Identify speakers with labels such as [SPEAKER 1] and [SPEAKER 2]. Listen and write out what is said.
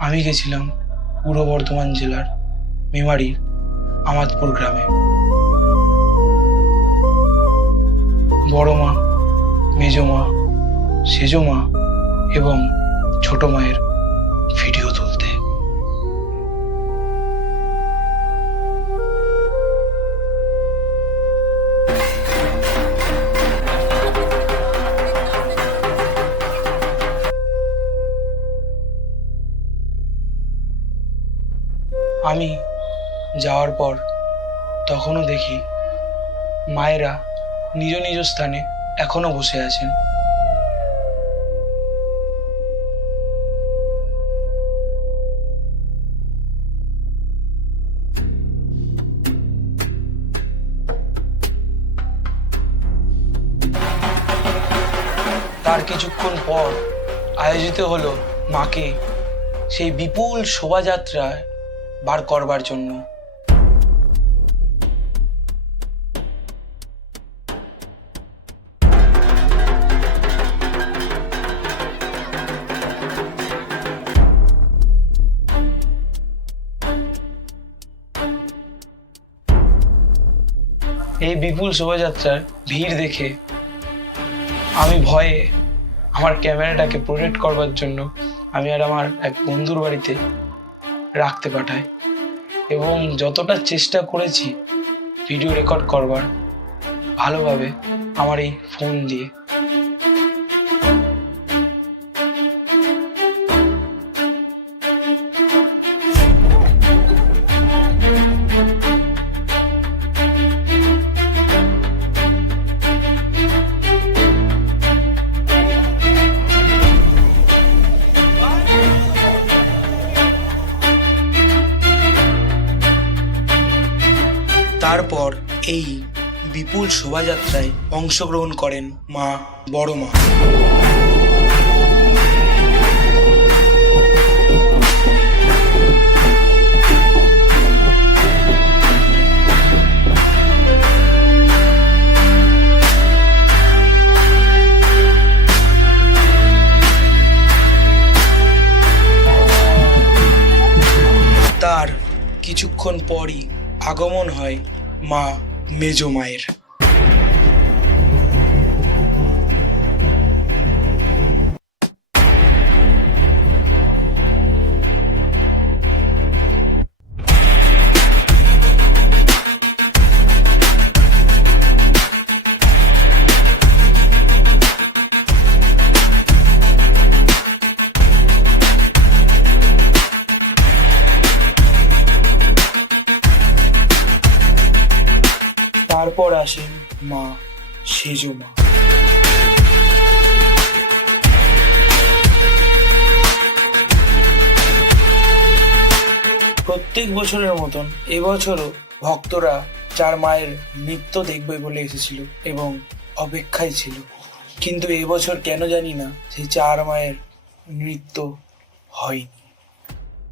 [SPEAKER 1] আমি গেছিলাম পূর্ব বর্ধমান জেলার মেমারির আমাদপুর গ্রামে। বড় মা, মেজ মা, সেজ মা এবং ছোট মায়ের ভিডিও। আমি যাওয়ার পর তখনও দেখি মায়েরা নিজ নিজ স্থানে এখনও বসে আছেন। তার কিছুক্ষণ পর আয়োজিত হলো মাকে সেই বিপুল শোভাযাত্রায় বার করবার জন্য। এই বিপুল শোভাযাত্রার ভিড় দেখে আমি ভয়ে আমার ক্যামেরাটাকে প্রোটেক্ট করবার জন্য আমি আর আমার এক বন্ধুর বাড়িতে রাখতে পাঠায়। এবং যতটা চেষ্টা করেছি ভিডিও রেকর্ড করবার ভালোভাবে আমার এই ফোন দিয়ে তারপর এই বিপুল শোভাযাত্রায় অংশগ্রহণ করেন মা বড় মা কিছুক্ষণ পরই আগমন হয় মা মেজ মায়ের। তারপর আসেন মা, সেজ মা। প্রত্যেক বছরের মতন এবছরও ভক্তরা চার মায়ের নৃত্য দেখবে বলে এসেছিল এবং অপেক্ষায় ছিল। কিন্তু এবছর কেন জানি না সেই চার মায়ের নৃত্য হয়নি।